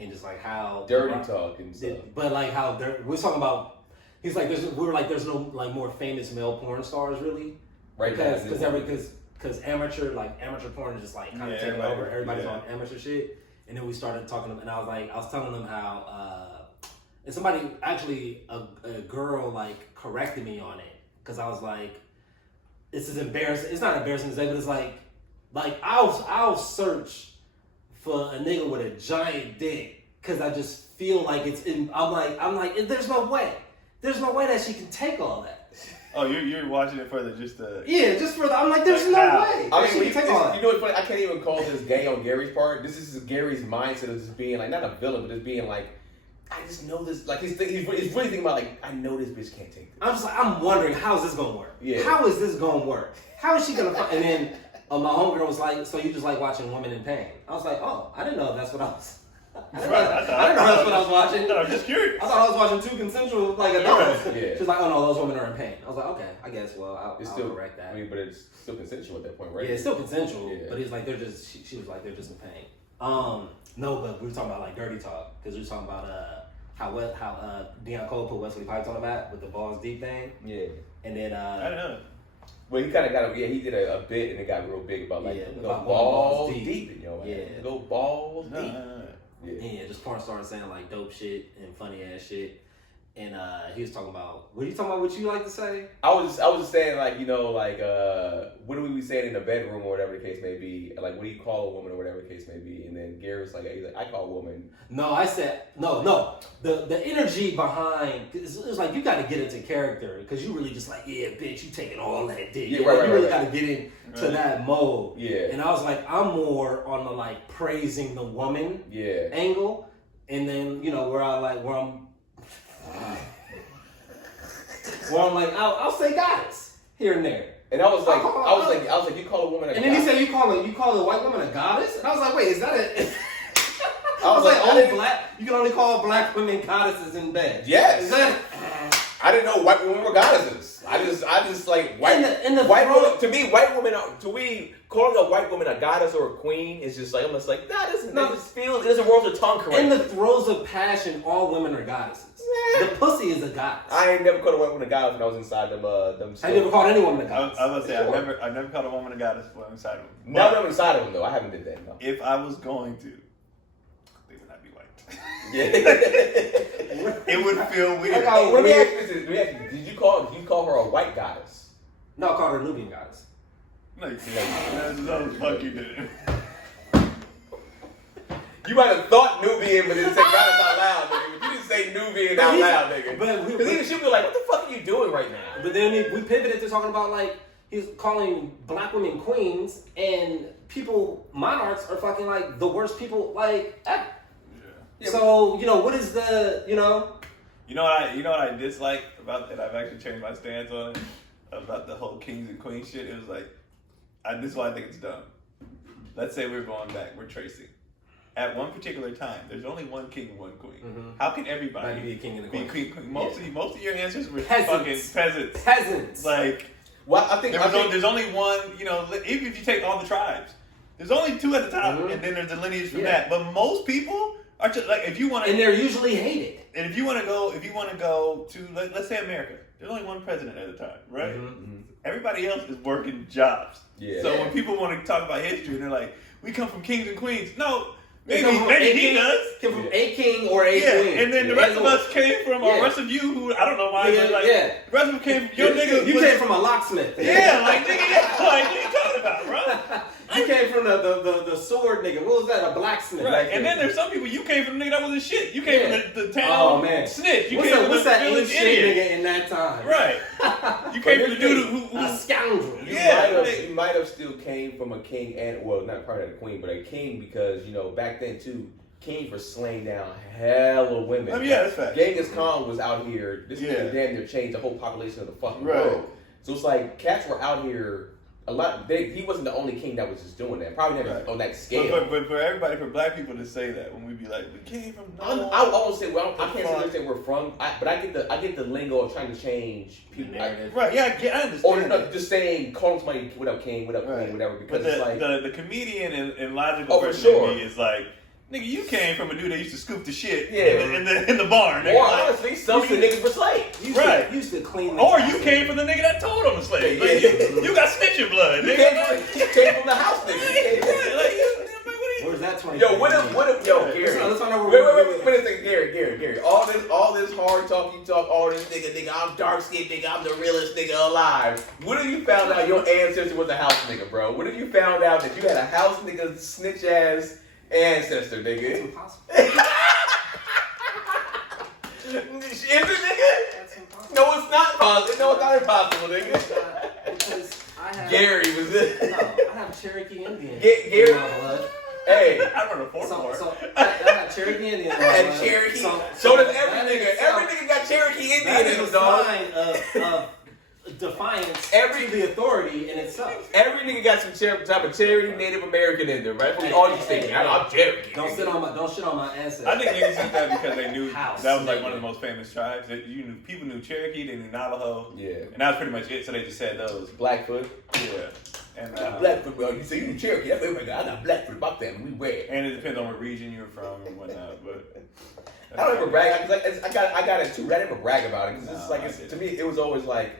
and just like how dirty talk and stuff. But like how we're talking about. He's like, there's no like more famous male porn stars really, right? Because amateur porn is just like kind of taking over. Everybody's on amateur shit, and then we started talking, and I was telling them how, and somebody actually a girl like corrected me on it because I was like, this is embarrassing. It's not embarrassing to say, but it's like I'll search for a nigga with a giant dick because I just feel like I'm like, there's no way. There's no way that she can take all that. Oh, you're watching it for just the... Yeah, just for the... I'm like, there's no way. I mean, she can take all that. You know what's funny? I can't even call this gay on Gary's part. This is Gary's mindset of just being like, not a villain, but just being like, I just know this. Like, he's really thinking about like, I know this bitch can't take this. I'm just like, I'm wondering, how is this going to work? Yeah. How is this going to work? How is she going to... And then my homegirl was like, so you just like watching women in pain? I was like, oh, I didn't know that's what I was... I didn't know that's what I was watching. I'm just curious. I thought I was watching two consensual like adults. Yeah. She's like, oh no, those women are in pain. I was like, okay, I guess. Well, I'll still correct that. I mean, but it's still consensual at that point, right? Yeah, it's still consensual. Yeah. But he's like, they're just. She was like, they're just in pain. No, but we were talking about like dirty talk because we were talking about how Deion Cole put Wesley Pipes on the map with the balls deep thing. Yeah. And then I don't know. Well, he kind of got he did a bit and it got real big about like about balls deep, you know, yeah, go balls deep. Yeah, just porn stars saying like dope shit and funny ass shit. And he was talking about, what are you talking about? What you like to say? I was just saying like, you know, like what do we be saying in the bedroom or whatever the case may be? Like, what do you call a woman or whatever the case may be? And then Gary's like, I call a woman. No, I said no. The energy behind it was like you got to get into character because you really just like, yeah, bitch, you taking all that dick. Yeah, right, you really got to get into that mode. Yeah. And I was like, I'm more on the like praising the woman angle, and then you know where I'm like, I'll say goddess here and there. And I was like, you call a woman a goddess? And then he said, you call a white woman a goddess? And I was like, wait, is that it? I was like, you can only call black women goddesses in bed. Yes. Is that? I didn't know white women were goddesses. I just like white women. To me, calling a white woman a goddess or a queen is just like, I'm just like, it doesn't roll the tongue correctly. In the throes of passion, all women are goddesses. The pussy is a goddess. I ain't never called a white woman a goddess when I was inside them. I never called any woman a goddess. I was gonna say I never called a woman a goddess when I'm inside of them. Now that I'm inside of them though, I haven't did that. No. If I was going to, they would not be white. Yeah. It would feel weird. Let me ask you this: did you call her a white goddess? No, I called her a Nubian goddess. No, the fuck you did. You might have thought Nubian, but didn't say goddess out loud, nigga. You didn't say Nubian out loud, nigga. Because even she'd be like, what the fuck are you doing right now? But then we pivoted to talking about like, he's calling black women queens, and monarchs are fucking like the worst people like ever. Yeah. So, you know, what is the, you know? You know what I dislike about that? I've actually changed my stance on it. About the whole kings and queens shit. It was like, this is why I think it's dumb. Let's say we're going back, we're tracing. At one particular time, there's only one king and one queen. Mm-hmm. How can everybody be a king and a queen? Most of your answers were peasants. fucking peasants. Peasants. Like, well, I think there's only one. You know, even if you take all the tribes, there's only two at the top, and then there's the lineage from that. But most people are just like, if you want to, and they're usually hated. And if you want to go to, let's say America, there's only one president at a time, right? Mm-hmm. Everybody else is working jobs. Yeah. So when people want to talk about history, and they're like, we come from kings and queens. No. Maybe he does. Came from a king or a queen. And then the rest of us came from, or the rest of you who, I don't know why, but like, the rest of them came from, your nigga. You came from a locksmith. Yeah, like, nigga, like, what are you talking about, bro? You came from the sword nigga. What was that? A blacksmith. Right. And then there's some people, you came from the nigga that wasn't shit. You came from the town snitch. What's that ain't shit nigga in that time? Right. You came from the dude who a scoundrel. You might have still came from a king and, well, not probably not a queen, but a king because, you know, back then too, kings were slaying down hella women. I mean, yeah, that's fact. Genghis Khan was out here. This nigga damn near changed the whole population of the fucking world. So it's like cats were out here a lot. He wasn't the only king that was just doing that. Probably never on that scale. But for everybody, for black people to say that when we be like, we came from. I won't say. Well, I can't say we're from. But I get the lingo of trying to change people. Right? Yeah, I understand. Or no, just saying, calling somebody what up king, what up queen, whatever. Because but it's like the comedian and logical person in me is like, Nigga, you came from a dude that used to scoop the shit Yeah. in the barn. Nigga. Or honestly, some of the niggas were slaves. Used to clean. Or you came from the nigga that told on the slave. Like, you got snitching blood. You Nigga. came from the house nigga. Where's that 20? Yo, what if, Gary? Let's find out where Wait a second, Gary. All this hard talk you talk, all this nigga, I'm dark skinned nigga, I'm the realest nigga alive. What if you found out your ancestor was a house nigga, bro? What if you found out that you had a house nigga snitch ass ancestor, nigga? It's impossible. Is it, nigga? That's impossible. No, it's not possible. No, it's not impossible, nigga. Because I have Gary was it? No, I have Cherokee Indian. Gary. in my blood. Hey. I run a fourth floor. So I have Cherokee Indian. in my And blood. Cherokee. So So does every that nigga. is- Every nigga got Cherokee Indian That in is him, a dog. sign of defiance Every- to the authority in itself. Every nigga got some type of Cherokee Native American in there, right? All you say, I'm Cherokee. Don't shit on my ancestors. I think niggas did that because they knew House, that was like nigga. one of the most famous tribes. People knew Cherokee, they knew Navajo, Yeah. and that was pretty much it. So they just said those. Blackfoot. Yeah, and Blackfoot, bro. You say you Cherokee. That's everybody. I got Blackfoot. My family, we wear. and it depends on what region you're from and whatnot. But I don't ever brag. I got it too. I never brag about it because No, it's to me, it was always like.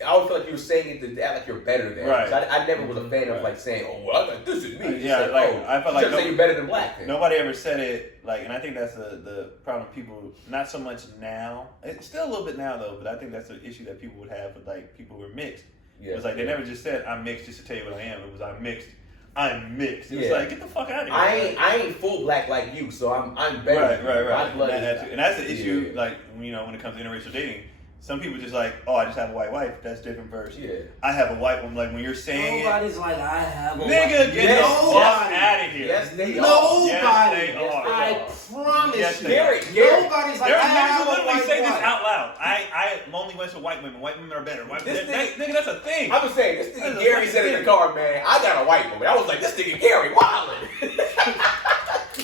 I always feel like you were saying it to act like you're better than. Right. I never was a fan of Right. like saying, "Oh, well, this is me." Yeah, It's like, I felt like you say you're better than black. Then. nobody ever said it like, and I think that's the problem. People not so much now. It's still a little bit now though, but I think that's the issue that people would have with like people who are mixed. Yeah. It was like they never just said I'm mixed just to tell you what I am. It was I'm mixed. I'm mixed. It was Yeah. like get the fuck out of here. I ain't full black like you, so I'm better. Right. My blood And that's the issue. Yeah. Like when it comes to interracial dating, some people just like, oh, I just have a white wife. That's different verse. Yeah. I have a white woman. Like when you're saying Nobody's like I have a it, nigga, white- get the Yes, fuck nobody. out of here. Yes, they are. Nobody. Yes, they are. I promise Yes, you. they are. Gary, Nobody's like There are I niggas have who a literally white say this wife. out loud. I only went to white women. White women are better. This Nigga, that's a thing. I'm just saying, this nigga That's a Gary fucking said in the thing. car, man, I got a white woman. I was like, this nigga Gary wildin'.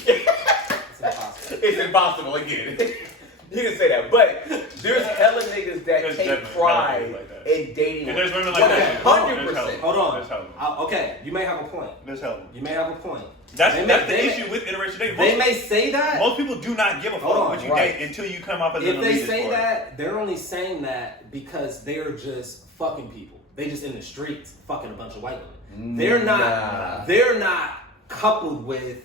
It's impossible. It's impossible again. He didn't say that, but there's hella niggas that There's take definitely pride hella niggas like that. in dating. And there's women like that. 100%. Hold on. There's hella. Okay, you may have a point. There's hell. You may have a point. That's They the may- issue with interracial dating. They may say that. Most people do not give a fuck Hold on, what you right. date until you come up as an If they elitist say for it. that, they're only saying that because they're just fucking people. They just in the streets fucking a bunch of white women. They're not. Nah. They're not coupled with,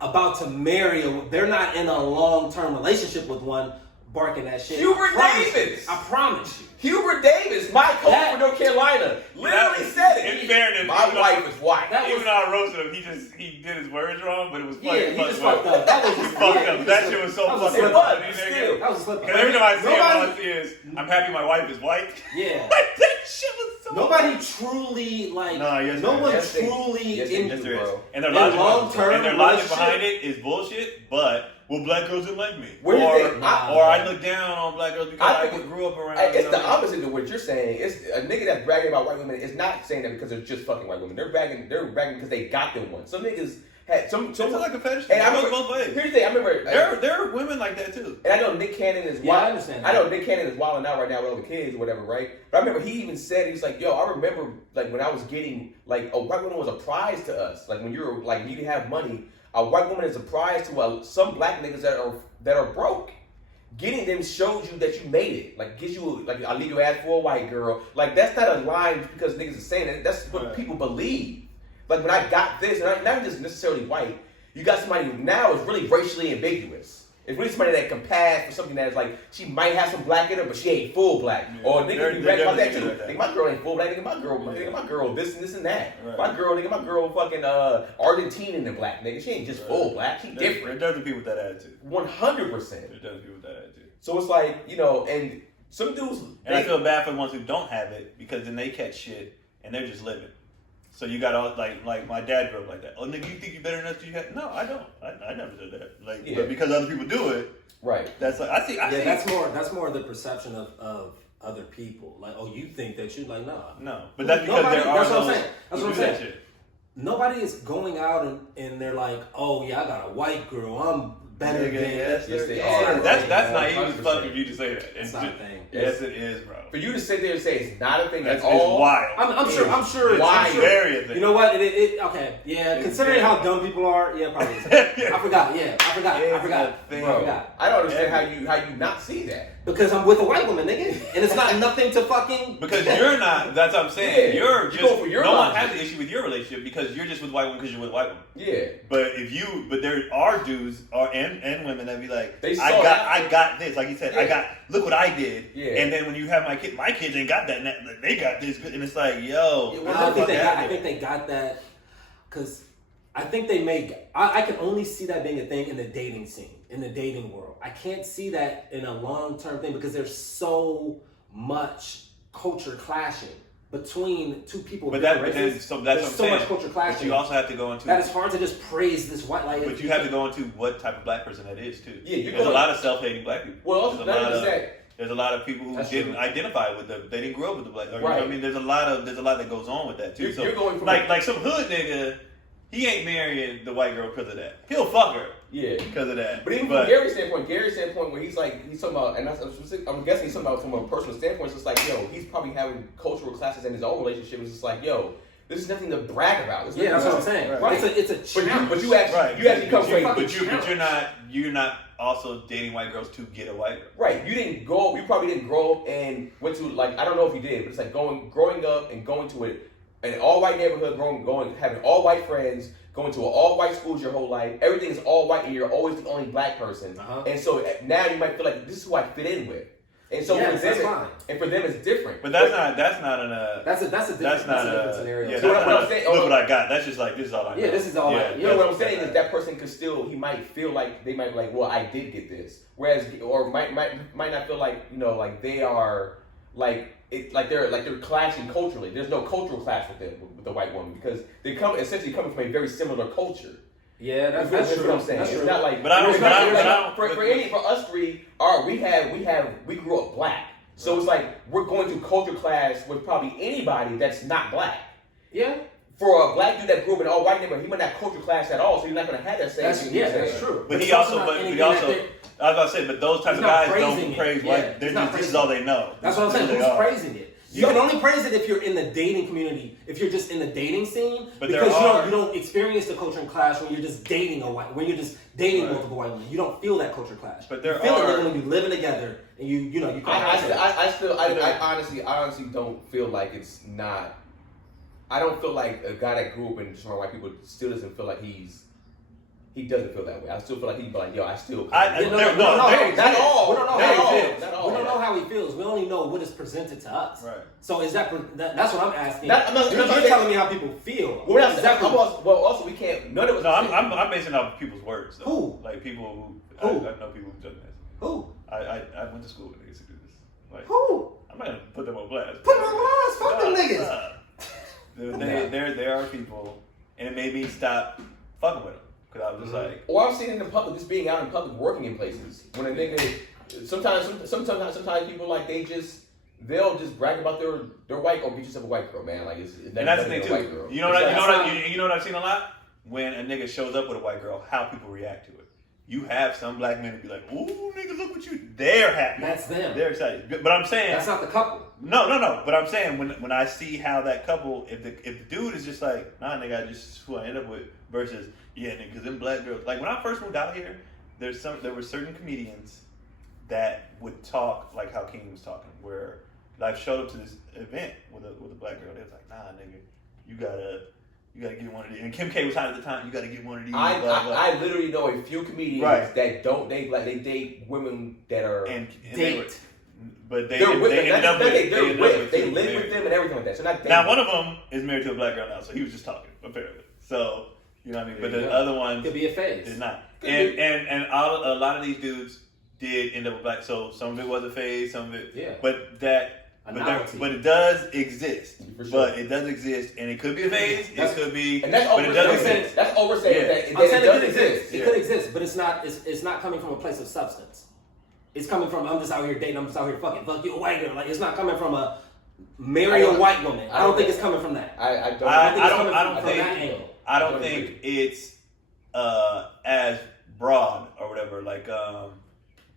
about to marry. They're not in a long-term relationship with one. Barking that shit. Hubert I promise Davis. You. I promise you. Hubert Davis, my coach That- for North Carolina, literally said it. In fairness, my even though- wife is white. That Even was- though I roasted him, he did his words wrong, but it was funny. Yeah, he just fucked up. That was just fucked yeah, up. he That just- shit was so that was a fucking slip It up. was, funny, still. nigga. That was a slip up. Because every time I see him, all I Nobody- see is, I'm happy my wife is white. Yeah. Like, that shit was so Nobody truly like. No, yes, no there one is. Yes, truly yes, in. Yes, there is. Bro. And their In logic, long-term and their logic relationship- behind it is bullshit, but well, black girls didn't like me. What do you or, think? or I look down on black girls because I I, think grew up around. It's the opposite of what you're saying. It's a nigga that's bragging about white women is not saying that because they're just fucking white women. They're bragging because they got them one. Some niggas had some. It's like a fetish. And I It goes remember, both ways. here's the thing. I remember There are women like that too. and I know Nick Cannon is Yeah, wild. I understand I that. know Nick Cannon is wilding out right now with all the kids or whatever, right? But I remember he even said he's like, "Yo, I remember like when I was getting like a white woman was a prize to us. Like when you were like you didn't have money, a white woman is a prize to some black niggas that are broke. Getting them shows you that you made it. Like gives you like I'll leave your ass for a white girl. Like that's not a line because niggas are saying it. That's what Right. people believe. Like when I got this, and I'm not just necessarily white. You got somebody who now is really racially ambiguous. It's really somebody that can pass for something that is like she might have some black in her, but she ain't full black. Yeah. Or niggas They're be rap about that definitely too. like that. Nigga, my girl ain't full black. Nigga, my Yeah. girl this and this and that. Right. My girl fucking Argentinian and black. Nigga, she ain't just full black. She different. There are people with that attitude. 100%. There are people with that attitude. So it's like, and some dudes. And I feel bad for the ones who don't have it because then they catch shit and they're just living. So you got all like my dad grew up like that. Oh nigga, you think you better than us? You had no, I don't. I never did that. Like, Yeah. but because other people do it, Right. that's like I see. Yeah, that's more the perception of other people. Like, oh, you think that you like nah. No, but that's because Nobody- there are that's what I'm those saying. That's who what I'm do that saying. shit. Nobody is going out and they're like, oh yeah, I got a white girl. I'm better than. Yes, they are. That's naive as fuck of you to say that. It's not a thing. Yes, it is, bro. For you to sit there and say it's not a thing That's at all. wild. I'm sure. Why? Very a thing. You know what? Okay. Yeah. It's Considering how dumb people are, yeah, probably. I forgot. Yeah, I forgot. Bro, I don't understand how you not see that. Because I'm with a white woman, nigga, and it's not nothing to fucking. Because you're not. That's what I'm saying. Yeah. You're You just. go for your No one logic. has an issue with your relationship because you're just with white women because you're with white women. Yeah. But there are dudes and women that be like, They saw I got this. Like you said, look what I did. Yeah. And then when you have my kids ain't got that. And they got this, and it's like, yo. I think they got that because I think they make. I can only see that being a thing in the dating scene, in the dating world. I can't see that in a long-term thing because there's so much culture clashing between two people. There's so much culture clashing. But you also have to go into that. It's hard to just praise this white. But you have to go into what type of black person that is too. Yeah, there's a lot of self-hating black people. Well, also there's a lot of people who didn't identify with they didn't grow up with the black. Or, right. You know what I mean, there's a lot that goes on with that too. You're going from like some hood nigga. He ain't marrying the white girl because of that. He'll fuck her. Yeah, because of that. But even from Gary's standpoint, where he's talking about, and I'm guessing he's talking about from a personal standpoint. It's just like, yo, he's probably having cultural classes in his own relationship. It's just like, yo, this is nothing to brag about. Yeah, that's what I'm saying. Right. It's a challenge. But you actually come from. But you're not also dating white girls to get a white girl. Right. You probably didn't grow up and went to, like, I don't know if you did, but it's like growing up and going to an all white neighborhood, having all white friends. Going to an all-white schools your whole life, everything is all white, and you're always the only black person. And so now you might feel like this is who I fit in with. And so for them, it's different. But that's not a different scenario. Yeah, so what I'm saying, look what I got. That's just like this is all I got. Yeah, this is all. You know what I'm saying is that person could still, he might feel like they might be like, well, I did get this, whereas or might not feel like, you know, like they are like. They're clashing culturally. There's no cultural clash with the white woman because they essentially coming from a very similar culture. Yeah, that's what I'm saying. It's not like for us three. We grew up black, so it's like we're going to culture clash with probably anybody that's not black. Yeah. For a black dude that grew up in all white neighborhood, he might not culture clash at all, so you're not going to have that same thing. Yeah, that's true. But he also. I was about to say, but those types of guys don't praise white. This is all they know. That's what I'm saying. Who's praising it? You can only praise it if you're in the dating community, if you're just in the dating scene, because you don't experience the culture clash when you're just dating multiple white women. You don't feel that culture clash. But there you feel it when you're living together and you come I honestly don't feel like it's not. I don't feel like a guy that grew up in smart white people still doesn't feel like he doesn't feel that way. I still feel like he'd be like, yo, I still. Not all. We don't know how he feels. We only know what is presented to us. Right. So is that's what I'm asking. You're telling me how people feel. Also, we can't. None of us. No, I'm basing it off people's words. Though. Who? Like people who? I know people who've done this. Who? I went to school with niggas who do this. Like, who? I'm not gonna put them on blast. Put them on blast. Fuck them niggas. There are people, and it made me stop fucking with them. Because I was just like, or I've seen it in public, just being out in public, working in places. When a nigga, sometimes people like they'll just brag about their white or get yourself a white girl, man. Like and that's the thing too. You know what I've seen a lot when a nigga shows up with a white girl, how people react to it. You have some black men who be like, "Ooh, nigga, look what you." They're happy. That's them. They're excited. But I'm saying that's not the couple. No. But I'm saying when I see how that couple, if the dude is just like, nah, nigga, I just who I end up with, versus yeah, nigga, because them black girls. Like when I first moved out here, there were certain comedians that would talk like how King was talking, where I showed up to this event with a black girl. They was like, nah, nigga, you gotta get one of these. And Kim K was hot at the time. You gotta get one of these. I literally know a few comedians that don't date like they date women that are date. But they live with them and everything like that. So not now one of them is married to a black girl now, so he was just talking apparently. So you know what I mean. But the other ones could be a phase. Did not. And a lot of these dudes did end up with black. So some of it was a phase, some of it. Yeah. But it does exist. For sure. But it does exist, and it could be a phase. It could be. And that's but it does exist. That's overstated. Yeah. I'm saying it could exist. It could exist, but it's not coming from a place of substance. It's coming from I'm just out here dating. I'm just out here fuck you a white girl. Like it's not coming from a marry a white woman. I don't think it's coming from that. I don't think it's as broad or whatever. Like,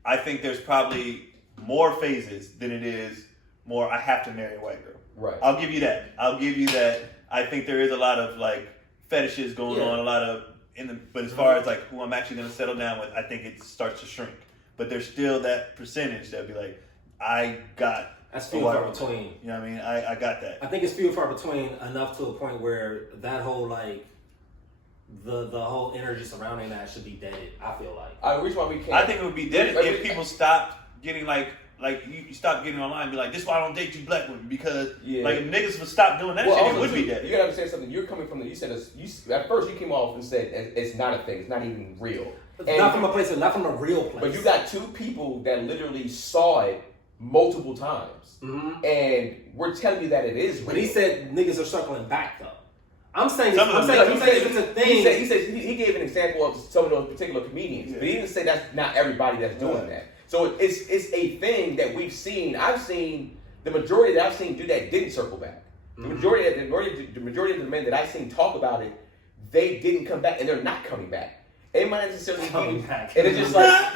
I think there's probably more phases than it is more. I have to marry a white girl. Right. I'll give you that. I think there is a lot of like fetishes going on. A lot of but as far as like who I'm actually going to settle down with, I think it starts to shrink. But there's still that percentage that'd be like, I got. That's few and far between. You know what I mean? I got that. I think it's few and far between enough to a point where that whole like the whole energy surrounding that should be deaded. I feel like. Reason why we can't. I think it would be dead if people stopped getting like you stop getting online and be like, this is why I don't date you black women, because like if niggas would stop doing that shit, it would be dead. You gotta understand something. You're coming from you said at first you came off and said it's not a thing. It's not even real. Not from a real place. But you got two people that literally saw it multiple times. And we're telling you that it is real. But he said niggas are circling back though. I'm saying it's a thing. He gave an example of some of those particular comedians, but he didn't say that's not everybody that's doing that. So it's a thing that we've seen. I've seen the majority that I've seen do that didn't circle back. The majority of the men that I've seen talk about it, they didn't come back, and they're not coming back. It might not necessarily be, and it's just like.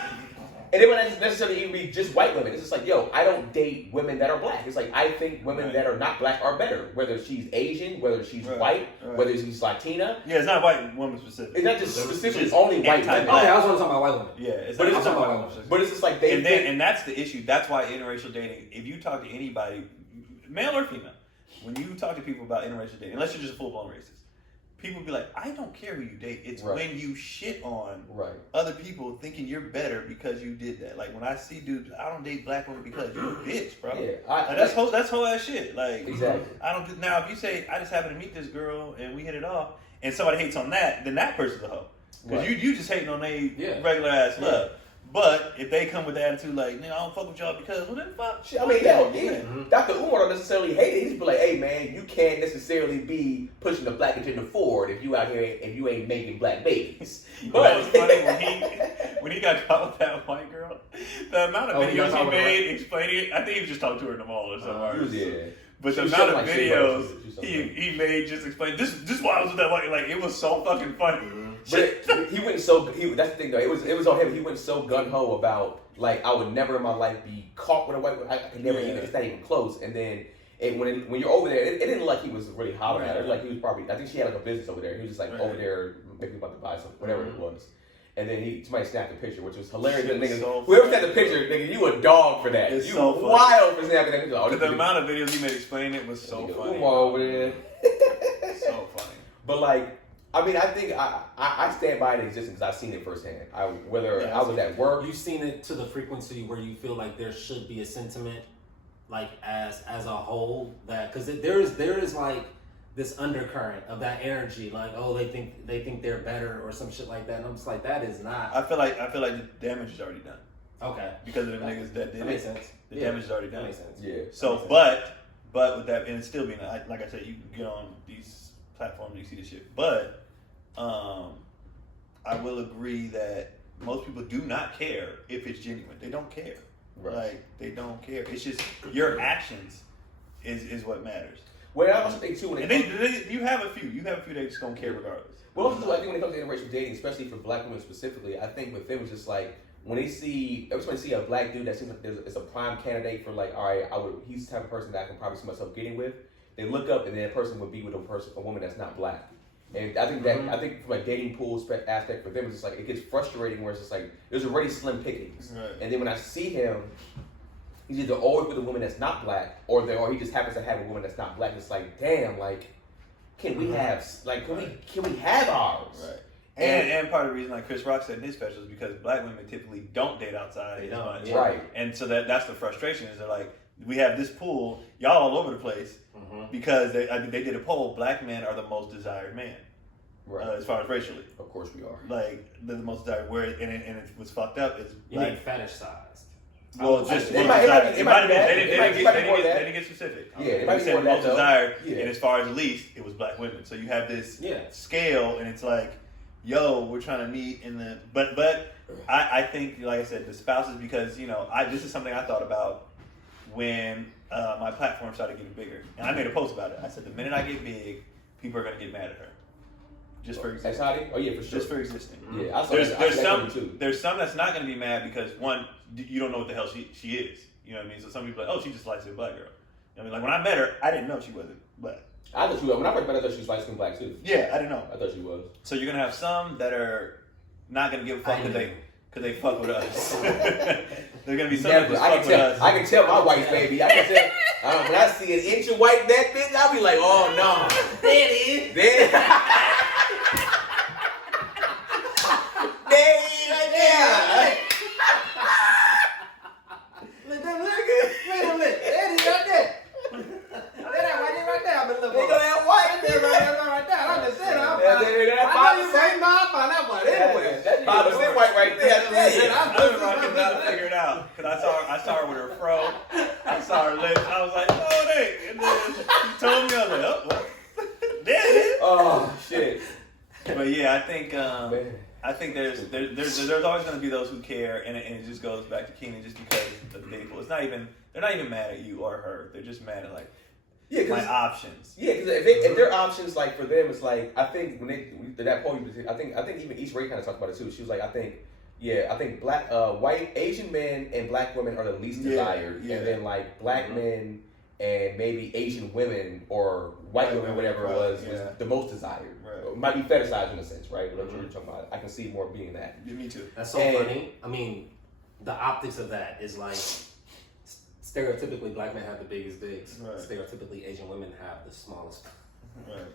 And it would not necessarily even be just white women. It's just like, yo, I don't date women that are black. It's like, I think women that are not black are better. Whether she's Asian, whether she's white, whether she's Latina. Yeah, it's not white woman specific. It's not just specifically only white women. Okay, I was only talking about white women. Yeah, it's but not talking about white women. But it's just like and that's the issue. That's why interracial dating, if you talk to anybody, male or female, when you talk to people about interracial dating, unless you're just full-blown racist, people be like, I don't care who you date. It's when you shit on other people thinking you're better because you did that. Like when I see dudes, I don't date black women because you're a bitch, bro. Yeah, that's whole ass shit. Like exactly. I don't. Now if you say I just happened to meet this girl and we hit it off, and somebody hates on that, then that person's a hoe. Because you just hating on their regular ass love. But if they come with the attitude like, nigga, I don't fuck with y'all because, well, then fuck. I mean, Dr. Umar don't necessarily hate it. He's be like, hey, man, you can't necessarily be pushing the black agenda forward if you out here, if you ain't making black babies. But it was funny when he got caught with that white girl, the amount of videos he made explaining it, I think he was just talking to her in the mall or somewhere. But the amount of videos he made just explain this why I was with that white, like it was so fucking funny. But he went so that's the thing though. It was on him. He went so gun ho about like I would never in my life be caught with a white woman. I could never even. It's not even close. And then when you're over there, it didn't look like he was really hollering at her. Like he was probably. I think she had like a business over there. He was just like over there, maybe about to buy something, whatever it was. And then somebody snapped a picture, which was hilarious. Whoever snapped the picture, nigga, you a dog for that. You so wild for snapping that picture. Oh, the amount of videos he made explaining it was so funny. Come on over there. So funny. But like. I mean, I think I stand by it existing because I've seen it firsthand. I was at work. You've seen it to the frequency where you feel like there should be a sentiment, like as a whole, that because there is like this undercurrent of that energy, like they think they're better or some shit like that, and I'm just like that is not. I feel like the damage is already done. Okay. Because of the niggas that did it. Makes sense. The damage is already done. That makes sense. Yeah. So, but with that, and it's still being like I said, you can get on these platforms, you see this shit, but. I will agree that most people do not care if it's genuine. They don't care. Right. Like they don't care. It's just your actions is what matters. Well, I also think too you have a few that just don't care regardless. Well, also I think when it comes to interracial dating, especially for black women specifically, I think with them it's just like when they see every time they see a black dude that seems like it's a prime candidate for like, all right, he's the type of person that I can probably see myself getting with. They look up and then that person would be with a woman that's not black. And I think that I think from a dating pool aspect for them, it's just like it gets frustrating where it's just like there's already slim pickings, and then when I see him, he's either always with a woman that's not black, or he just happens to have a woman that's not black. It's like, damn, like can we have can we have ours? Right. And part of the reason, like Chris Rock said in his special, is because black women typically don't date outside as much, right? And so that's the frustration is they're like. We have this pool, y'all all over the place, because they did a poll. Black men are the most desired man, as far as racially. Of course we are. Like they're the most desired. Where and it was fucked up is you mean fetish sized. Well, just they didn't get specific. Yeah, it might be more the most desired, and as far as least, it was black women. So you have this scale, and it's like, yo, we're trying to meet in the. But I think, like I said, the spouses because this is something I thought about. When my platform started getting bigger. And I made a post about it. I said, the minute I get big, people are going to get mad at her. Just for existing. That's how they. Oh yeah, for sure. Just for existing. Yeah, I saw there's that some too. There's some that's not going to be mad because one, you don't know what the hell she is. You know what I mean? So some people are like, oh, she just likes a black girl. You know what I mean? Like when I met her, I didn't know she wasn't black. I thought she was. When I first met her, I thought she was light skinned black too. Yeah, I didn't know. I thought she was. So you're gonna have some that are not gonna give a fuck because they fuck with us. They're gonna be some that just fuck with us. I can tell my white baby. I can tell. When I see an inch of white in that bitch, I'll be like, oh no. There it is. There. There it is right there. Look, wait a minute. There it is right there. Right there. I've been looking. Look at that white. Right there. I just said I know you say no. I found that one anyway. That's 5% white right there. I couldn't figure it out because I saw her with her fro. I saw her lips. I was like, oh, they. And then she told me, I was like, oh, well, there it is. Oh shit. But yeah, I think there's always going to be those who care, and it just goes back to Keenan just because of the dating pool. They're not even mad at you or her. They're just mad at like my options. Yeah, because if their options like for them, it's like I think when that poll, I think even East Ray kind of talked about it too. She was like, I think black, white, Asian men and black women are the least desired, and then like black men and maybe Asian women or white women, whatever it was the most desired. Right. It might be fetishized in a sense, right? Whatever you're talking about, I can see more being that. Me too. That's so funny. I mean, the optics of that is like stereotypically black men have the biggest dicks. Right. Stereotypically Asian women have the smallest. Right.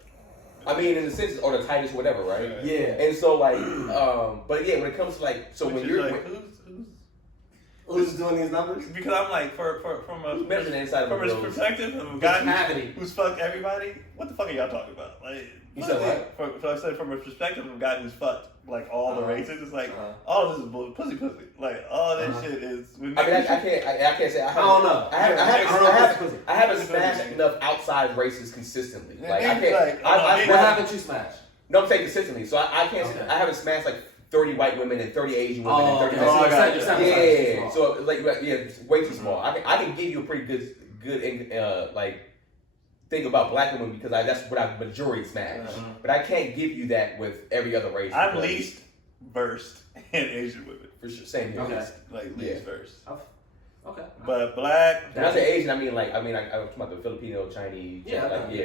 I mean, in the sense, or the tightest, whatever, right? Yeah. And so, like, but yeah, when it comes to like, so when you're like, who's doing these numbers? Because I'm like, from a perspective of a guy who's fucked everybody, what the fuck are y'all talking about? Like, you said what? I said from a perspective of a guy who's fucked like all the races, it's like all this is pussy. Like all that shit is. I mean, I can't say. I don't know. I haven't smashed enough outside races consistently. Like I can't. What haven't you smashed? No, I'm saying consistently. So I can't. Okay. I haven't smashed like 30 white women and 30 Asian women and 30. Yeah. So like it's way too small. I can give you a pretty good like thing about black women because that's what I've majority smashed. But I can't give you that with every other race. I'm least versed in Asian women. For sure, same here. Okay. Like least versed. Okay. But black. When I say Asian, I mean I'm talking about the Filipino, Chinese,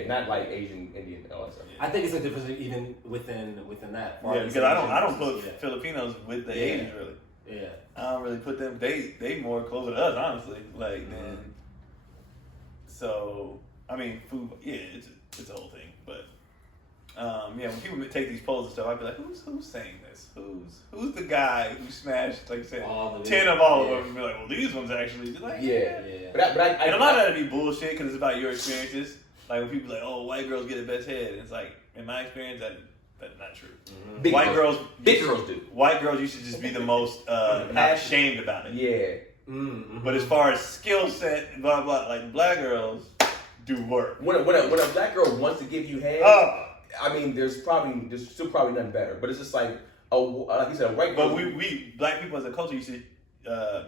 not like Asian, Indian, all that stuff. I think it's a difference even within that. Yeah, because I don't put Filipinos with the Asians really. Yeah. I don't really put them. They more closer to us, honestly. Like so I mean, food. Yeah, it's a whole thing. But when people take these polls and stuff, I'd be like, who's saying this? Who's the guy who smashed, like I said, 10 of all of them? And be like, well, these ones actually. Like, yeah. But and a lot of that would be bullshit because it's about your experiences. Like when people are like, oh, white girls get the best head. And it's like, in my experience, that's not true. Big girls do. White girls, you should just be the most not ashamed about it. Yeah. But as far as skill set, blah blah, like black girls do work. When a black girl wants to give you head, I mean, there's still probably nothing better. But it's just like you said, a white girl. But we black people as a culture used to.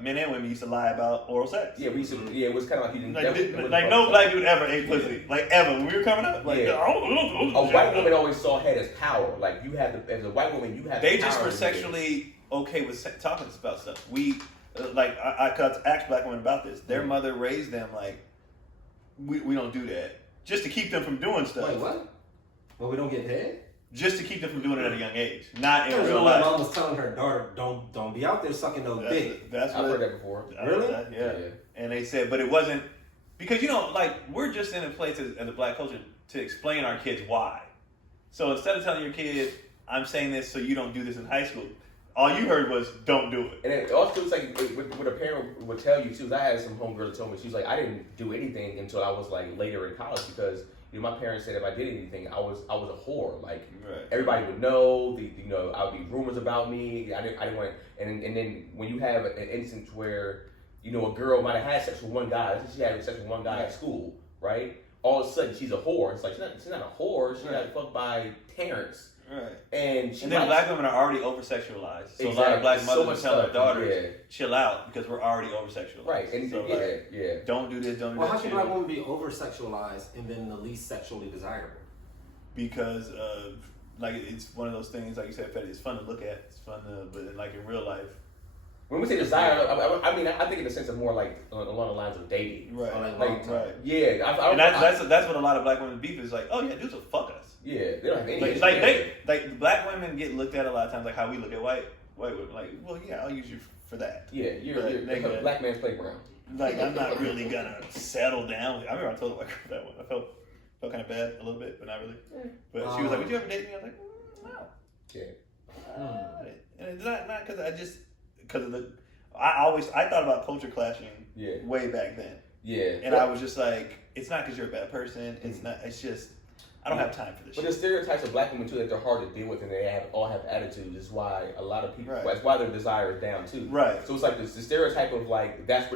Men and women used to lie about oral sex. Yeah, we used to. Yeah, it was kind of like you didn't. Like no black dude ever ate pussy. Like ever when we were coming up. Like a white woman always saw head as power. Like you have as a white woman, you have. They just were sexually okay with talking about stuff. We I asked black women about this. Their mother raised them like we don't do that just to keep them from doing stuff. Wait, what? Well, we don't get head. Just to keep them from doing it at a young age, not in real life. My mom was telling her daughter, "Don't be out there sucking no dick." I've heard that before. Really? Yeah. And they said, but it wasn't because like we're just in a place as a black culture to explain our kids why. So instead of telling your kid, "I'm saying this so you don't do this in high school," all you heard was, "Don't do it." And it also it's like what a parent would tell you too. I had some homegirl that told me she's like, "I didn't do anything until I was like later in college because." My parents said if I did anything, I was a whore. Like everybody would know. I would be rumors about me. I didn't want. And then when you have an instance where a girl might have had sex with one guy, she had sex with one guy at school, right? All of a sudden she's a whore. It's like she's not a whore. She got fucked by Terrence. Right. And then black women are already over sexualized. So a lot of black mothers tell their daughters, chill out because we're already over sexualized. Right. And so don't do this, don't do that. Well, how can black women be over sexualized and then the least sexually desirable? Because of like it's one of those things, like you said, Fetty, it's fun to look at. It's fun to, but then, like in real life. When we say desire, I mean, I think in the sense of more like along the lines of dating. Right. Right. Yeah. And that's what a lot of black women beef is like, oh yeah, dudes will fuck us. Yeah. They don't have any. Like black women get looked at a lot of times like how we look at white women. Like, well, yeah, I'll use you for that. Yeah, you're a black man's playground. Like, I'm not really gonna settle down. I remember I told her that one. I felt kind of bad a little bit, but not really. But she was like, would you ever date me? I was like, no. Yeah. And it's not because of I thought about culture clashing way back then. Yeah. And I was just like, it's not because you're a bad person. It's not. It's just I don't have time for this. But the stereotypes of black women too that they're hard to deal with and they all have attitudes is why a lot of people. That's why their desire is down too. Right. So it's like the stereotype of like that's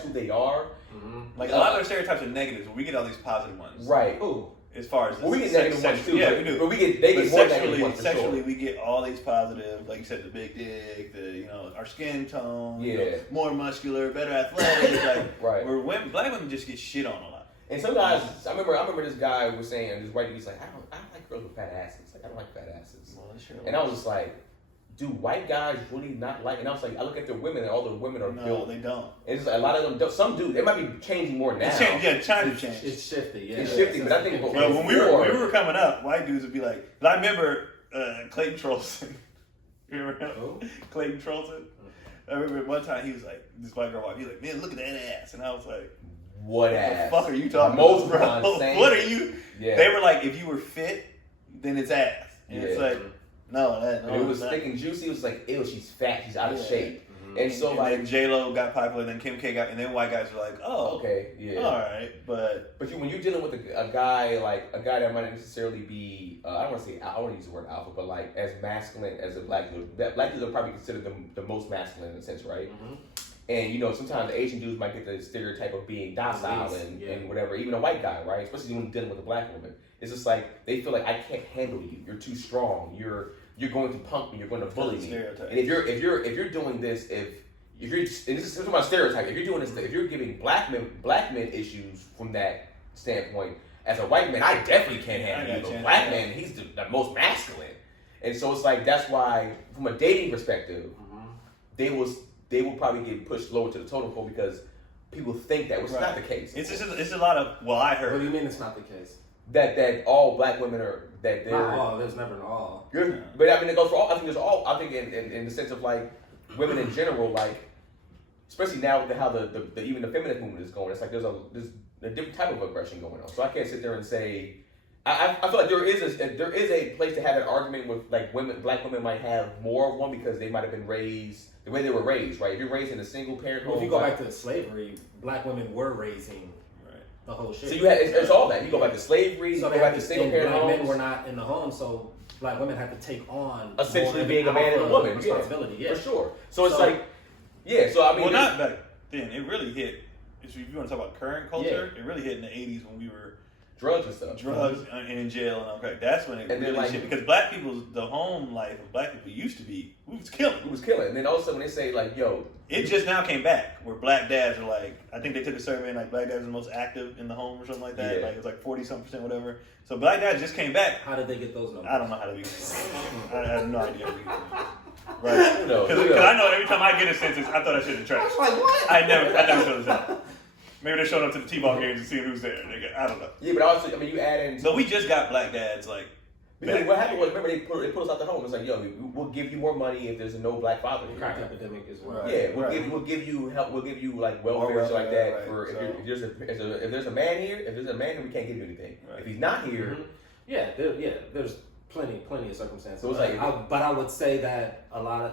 who they are. Mm-hmm. Like a lot of their stereotypes are negatives. We get all these positive ones. Right. Ooh. As far as we get negative ones too. Yeah, we do. But they get more negative ones for sexually, sure. we get all these positive, like you said, the big dick, our skin tone, more muscular, better athletic. Like, right. Where black women just get shit on a lot. And some guys, I remember this guy was saying, this white dude, he's like, I don't like girls with fat asses. Like, I don't like fat asses. Well, sure and I was just like, do white guys really not like? And I was like, I look at the women, and all the women are built. No, they don't. And it's like, a lot of them don't. Some do. It might be changing more now. Trying to change. It's shifting. Yeah, it's shifting. But I think, well, when we were coming up, white dudes would be like, I remember Clayton Trolson. You remember him? Oh. Clayton Trolson. I remember one time he was like, this white girl walked. He was like, man, look at that ass, and I was like. What ass? What the fuck are you talking about, bro? What are you? Yeah. They were like, if you were fit, then it's ass. And it's like, no, it was thick and juicy. It was like, ew, she's fat, she's out of shape. Mm-hmm. And so like J-Lo got popular, then Kim K got, and then white guys were like, oh, okay, yeah, all right, but when you're dealing with a guy that might not necessarily be, I don't want to use the word alpha, but like as masculine as a black dude. Black dudes are probably considered the most masculine in a sense, right? Mm-hmm. And sometimes the Asian dudes might get the stereotype of being docile and whatever, even a white guy, right? Especially when dealing with a black woman. It's just like they feel like I can't handle you. You're too strong. You're going to punk me. You're going to bully me. And if you're doing this, if you're and this is talking about stereotype. If you're doing this, if you're giving black men issues from that standpoint, as a white man, I definitely can't handle you. But black man, he's the most masculine. And so it's like that's why, from a dating perspective, they will probably get pushed lower to the totem pole because people think that, which is not the case. It's a lot of, I heard. What do you mean it's not the case? That all black women are, that they're... Not all, there's never an all. But I mean, it goes for all, I think in the sense of like, women in general, like, especially now with how the even the feminist movement is going, it's like there's a different type of aggression going on. So I can't sit there and say, I feel like there is a place to have an argument with like black women might have more of one because they might have been raised the way they were raised, right? If you're raised in a single parent home, if you go back to slavery, black women were raising the whole shit. So you had it's all that. You go back to slavery, so you go back to single parent homes. Black men were not in the home, so black women had to take on essentially being a man and a woman responsibility. Yeah, for sure. So it's like, so I mean, well, not back then. It really hit. If you want to talk about current culture, it really hit in the '80s when we were. Drugs and stuff. And in jail and all that. That's when it really shit. Because black people's, the home life of black people used to be, we was killing. And then also when they say like, yo. It just now came back where black dads are like, I think they took a survey and like black dads are the most active in the home or something like that. Like it's like 40-something%, whatever. So black dads just came back. How did they get those numbers? I don't know how to get those numbers. I have no idea how to get those numbers. Right? Because I know every time I get a census, I thought I should have trash. I was like, what? I never showed this out. Maybe they're showing up to the T-ball games and seeing who's there. I don't know. Yeah, but also, I mean, you add in. So we just got black dads, like. Because what happened was, remember, they put us out the home. It's like, yo, we'll give you more money if there's no black father. Crack epidemic as well. Yeah, we'll give you help. We'll give you like welfare and shit like that. For if there's a man here, then we can't give you anything. Right. If he's not here, there's plenty of circumstances. So it's like, but I would say that a lot of,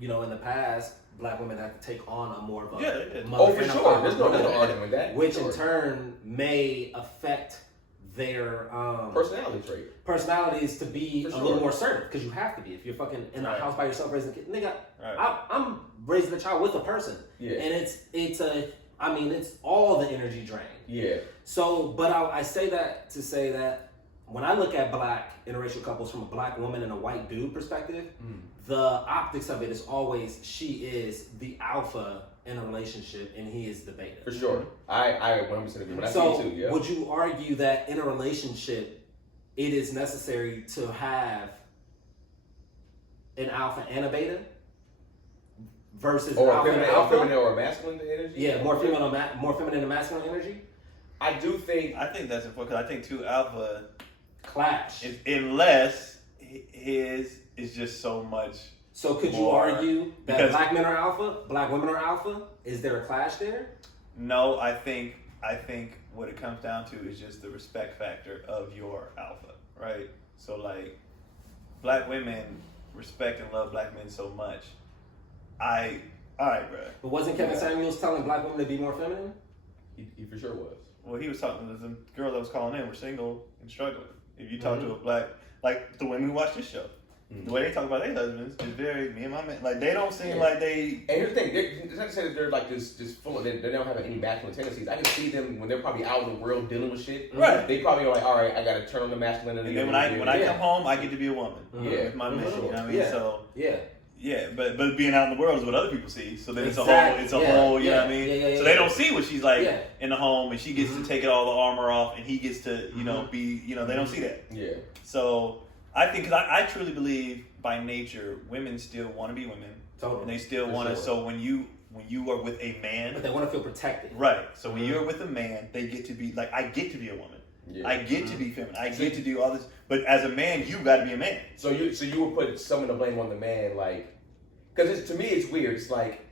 in the past, black women have to take on a more of a mother for sure. There's no argument with that. Which in turn may affect their personalities to be a little more assertive, because you have to be if you're fucking in a house by yourself raising a kid. Nigga, I'm raising a child with a person, and it's all the energy drain. Yeah. So, but I say that to say that when I look at black interracial couples from a black woman and a white dude perspective, the optics of it is always she is the alpha in a relationship and he is the beta. For sure. I 100% agree. So would you argue that in a relationship, it is necessary to have an alpha and a beta versus or alpha and alpha. feminine or masculine energy. Yeah, more feminine and masculine energy. I do think. I think that's important because I think two alpha clash. Unless his is just so much. So could you argue that black men are alpha, black women are alpha? Is there a clash there? No, I think what it comes down to is just the respect factor of your alpha, right? So like, black women respect and love black men so much. All right, bro. But wasn't Kevin Samuels telling black women to be more feminine? He for sure was. Well, he was talking to the girl that was calling in were single and struggling. If you talk to a black, like the women who watch this show, the way they talk about their husbands is very me and my man. Like they don't seem like they. And here's the thing: it's not to say that they're like just full of. They don't have any masculine tendencies. I can see them when they're probably out in the world dealing with shit. Right. They probably are like, all right, I got to turn on the masculinity. And then when I come home, I get to be a woman. Yeah. With my mission. You know what I mean? So yeah, but being out in the world is what other people see. So then it's a whole, you know what I mean? So they don't see what she's like in the home, and she gets to take all the armor off, and he gets to, you know, be, you know, they don't see that. Yeah. So I think, because I truly believe by nature, women still want to be women. Totally. And they still want to, so when you are with a man. But they want to feel protected. Right. So when you're with a man, they get to be, like, I get to be a woman. Yeah. I get to be feminine. I get to do all this. But as a man, you got to be a man. So you would put some of the blame on the man, like, because to me it's weird. It's like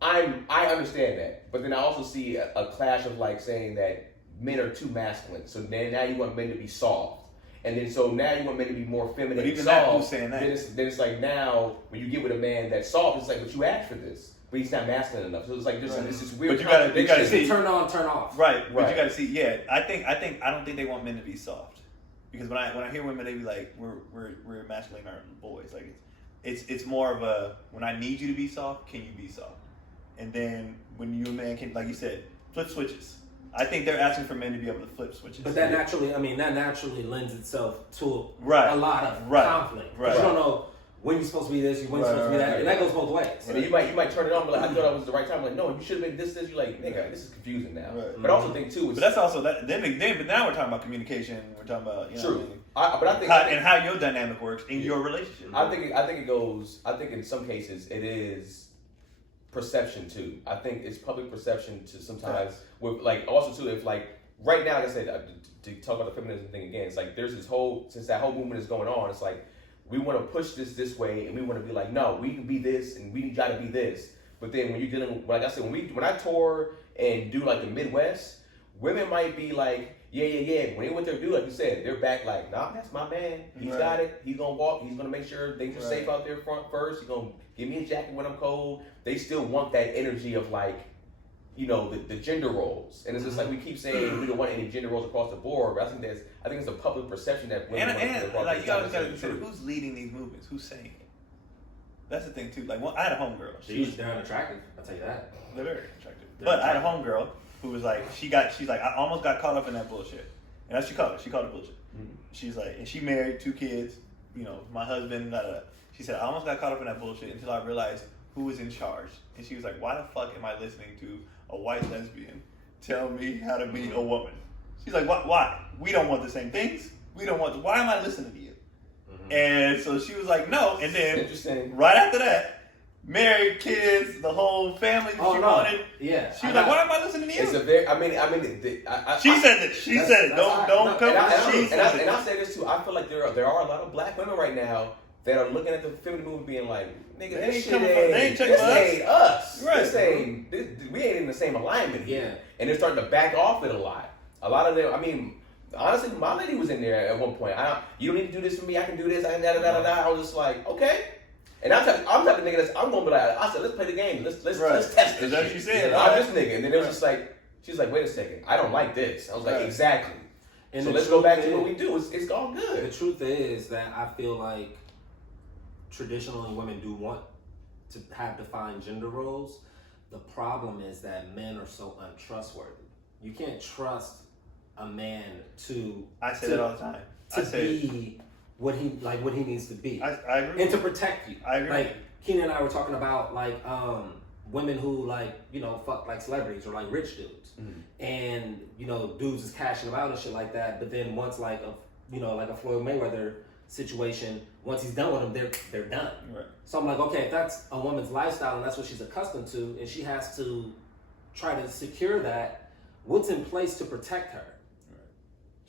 I understand that, but then I also see a clash of like saying that men are too masculine. So then now you want men to be soft, and then so now you want men to be more feminine. But even and soft. who's saying that? Then it's like now when you get with a man that's soft, it's like, but you asked for this. But he's not masculine enough. So it's like this is weird. But you gotta see. Turn on, turn off. Right. But you gotta see. Yeah, I don't think they want men to be soft, because when I hear women, they be like, we're emasculating our boys. Like it's more of a, when I need you to be soft, can you be soft? And then when you a man can, like you said, flip switches. I think they're asking for men to be able to flip switches. But that naturally lends itself to right. a lot of conflict. Right. You don't know when you're supposed to be this, when you're supposed to be that, and that goes both ways. And then you might turn it on, but like, I thought that was the right time. Like, no, you should have made this. You're like, nigga, this is confusing now. Right. But I also think too, but that's also that. But now we're talking about communication. We're talking about, you know, true. But I think and how your dynamic works in your relationship. I think it goes. I think in some cases it is perception too. I think it's public perception to sometimes with like also too, if like right now, like I said, to talk about the feminism thing again, it's like there's this whole, since that whole movement is going on, it's like we want to push this way, and we want to be like, no, we can be this, and we got to be this. But then when you're dealing with, like I said, when I tour and do like the Midwest, women might be like, yeah. When they what they do, like you said, they're back like, nah, that's my man. He's got it. He's gonna walk. He's gonna make sure things are safe out there front first. He's gonna give me a jacket when I'm cold. They still want that energy of like, you know, the gender roles, and it's just like we keep saying we don't want any gender roles across the board. But I think it's a public perception that women and like you always got to consider who's leading these movements, who's saying it. That's the thing too. Like, I had a homegirl. They're unattractive. I'll tell you that. They're very attractive. But I had a homegirl who was like, she's like, I almost got caught up in that bullshit, and that's what she called it. She called it bullshit. Mm-hmm. She's like, and she married 2 kids. You know, my husband. She said, I almost got caught up in that bullshit until I realized who was in charge. And she was like, why the fuck am I listening to a white lesbian tell me how to be a woman? She's like, why? We don't want the same things. Why am I listening to you? Mm-hmm. And so she was like, no. And then right after that, married, kids, the whole family she wanted. Yeah. She was like, why am I listening to you? It's a very, she said it. She said it. Don't come. And I say this too. I feel like there are a lot of black women right now that are looking at the feminine movement being like, nigga, this ain't us. Right. We ain't in the same alignment here. Yeah. And they're starting to back off it a lot. A lot of them, I mean, honestly, my lady was in there at one point. You don't need to do this for me. I can do this. I was just like, okay. And I'm type of nigga that's, I'm going to be like, I said, let's play the game. Let's test this. Is that what she said? I'm this nigga. And then it was just like, she's like, wait a second. I don't like this. I was like, exactly. And so let's go back to what we do. It's all good. The truth is that I feel like traditionally women do want to have defined gender roles. The problem is that men are so untrustworthy. You can't trust a man to that all the time. Be what he needs to be. I agree. And to protect you. I agree. Like Keenan and I were talking about like women who like, you know, fuck like celebrities or like rich dudes. Mm-hmm. And, you know, dudes is cashing them out and shit like that. But then once like like a Floyd Mayweather situation. Once he's done with them, they're done. Right. So I'm like, okay, if that's a woman's lifestyle and that's what she's accustomed to, and she has to try to secure that, what's in place to protect her?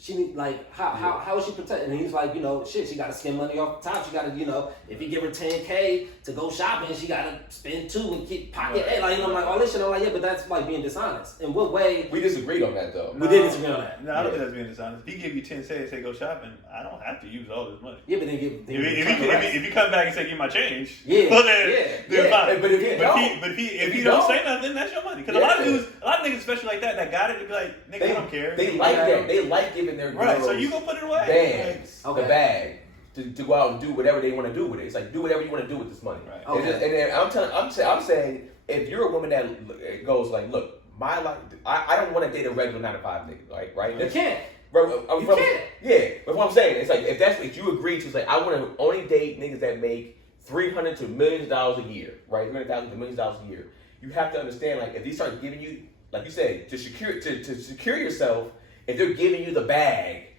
She need, like, how is she protected? And he's like, shit, she got to spend money off the top. She got to, if you give her $10K to go shopping, she got to spend $2 and keep pocket $8. Like, I'm like, all this shit. I'm like, yeah, but that's like being dishonest. In what way? We disagreed on that though. We did disagree on that. No, I don't think that's being dishonest. If he give you 10 cents and say go shopping, I don't have to use all this money. Yeah, but then if you come back and say give my change, yeah, well then fine. But if you don't say nothing, that's your money. Because a lot of niggas, especially like that got it to be like, nigga, I don't care. They like that. They like giving their girls right. So you go put it away. Bags, the bag, to go out and do whatever they want to do with it. It's like do whatever you want to do with this money. Right. Okay. And I'm saying if you're a woman that goes like, look, my life, I don't want to date a regular 9-to-5 nigga, right? You can't. You can't. Yeah, but what I'm saying, it's like if you agree to, it's like I want to only date niggas that make $300,000 to $1 million a year, right? $300,000 to $1 million a year. You have to understand, like, if they start giving you, like you said, to secure yourself, if they're giving you the bag,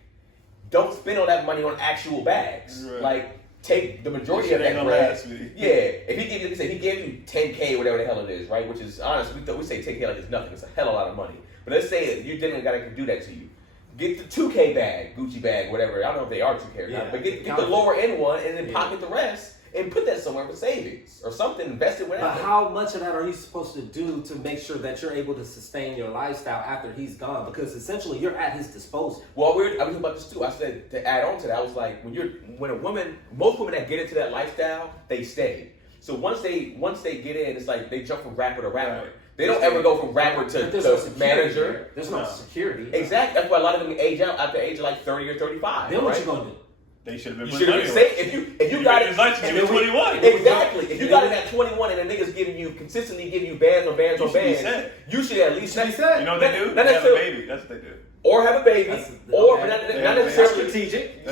don't spend all that money on actual bags. Right. Like, take the majority of that bread. Yeah, if he gave you 10K, whatever the hell it is, right? Which is honest, we say 10K like it's nothing. It's a hell of a lot of money. But let's say you didn't gotta do that to you. Get the 2K bag, Gucci bag, whatever. I don't know if they are 2K or not, but get the lower end one and then pocket the rest and put that somewhere for savings or something, invest it, whatever. But how much of that are you supposed to do to make sure that you're able to sustain your lifestyle after he's gone? Because essentially you're at his disposal. Well, I was talking about this too. I said to add on to that, I was like, most women that get into that lifestyle, they stay. So once they get in, it's like they jump from rapper to rapper. Right. They don't ever go from rapper to manager. There's no security. Exactly. That's why a lot of them age out after the age of like 30 or 35. Then what you gonna do? They should have been. You should have been if you got it. And you 21. Exactly. If you got it at 21 and a nigga's consistently giving you bands on bands on bands, you should at least be set. You know what they do? They have a baby. That's what they do. Or have a baby. Not necessarily strategic.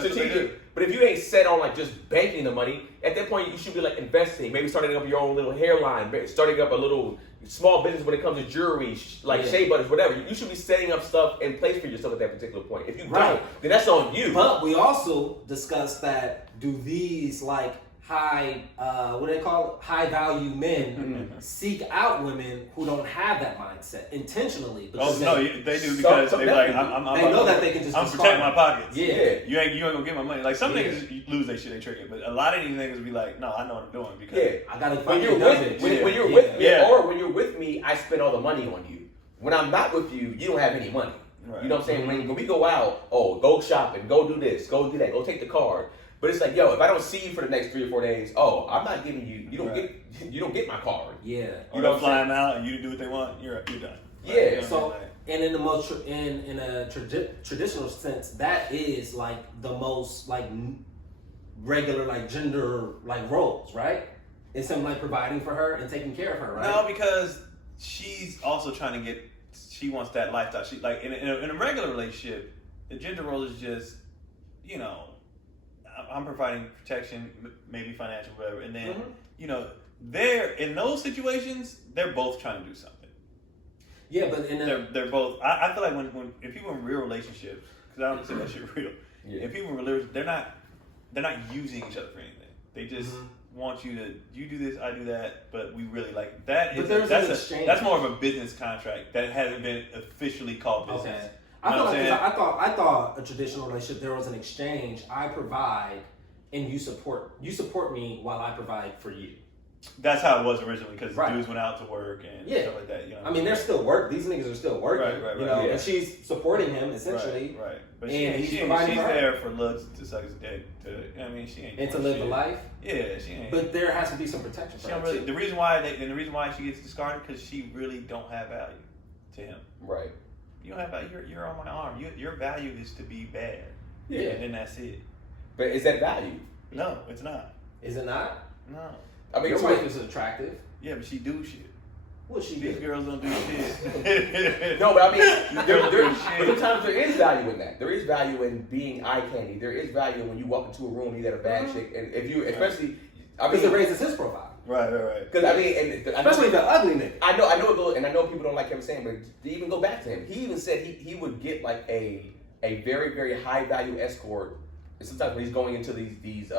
But if you ain't set on like just banking the money, at that point you should be like investing, maybe starting up your own little hairline, starting up a little small business when it comes to jewelry, like shea butters, whatever. You should be setting up stuff in place for yourself at that particular point. If you don't, then that's on you. But we also discussed that do these like high, high value men seek out women who don't have that mindset intentionally? Because they do because they like they know that they can just. I'm protecting my pockets. Yeah, you ain't gonna get my money. Like some niggas lose their shit, they trick it, but a lot of these niggas be like, no, I know what I'm doing because I gotta. When you're with me, or when you're with me, I spend all the money on you. When I'm not with you, you don't have any money. Right. You know what I'm saying? When we go out, go shopping, go do this, go do that, go take the card. But it's like, yo, if I don't see you for the next 3 or 4 days, I'm not giving you. You don't get my card. Yeah. You don't fly them out and you do what they want. You're done. Right? Yeah. You know so, and in the most in a traditional sense, that is like the most like regular like gender like roles, right? It's him like providing for her and taking care of her, right? No, because she's also trying to get. She wants that lifestyle. She like in a regular relationship, the gender role is just, I'm providing protection, maybe financial, whatever, and then they're in those situations, they're both trying to do something. Yeah, but they're both. I feel like when if people in real relationships, because I don't say that shit real. Yeah. If people in relationships, they're not using each other for anything. They just want you do this, I do that, but we really like that. That's more of a business contract that hasn't been officially called business. Okay. I thought a traditional relationship there was an exchange. I provide and you support me while I provide for you. That's how it was originally because dudes went out to work and stuff like that. I mean, they're still working. These niggas are still working. Right. And she's supporting him essentially. Right. But she's there for looks to suck his dick. She ain't. And to live a life. Yeah, she ain't. But there has to be some protection for her. The reason why she gets discarded because she really don't have value to him. Right. You don't have value. You're on my arm. Your value is to be bad. Yeah. And then that's it. But is that value? No, it's not. Is it not? No. I mean, your wife is attractive. Yeah, but she do shit. What she do? These girls don't do shit. No, but I mean, sometimes there is value in that. There is value in being eye candy. There is value when you walk into a room, you got a bad chick, and if you, especially, because it raises his profile. Right. Because especially the ugly nigga. I know it goes, and I know people don't like him saying, but to even go back to him, he even said he would get like a a very, very high value escort. And sometimes when he's going into these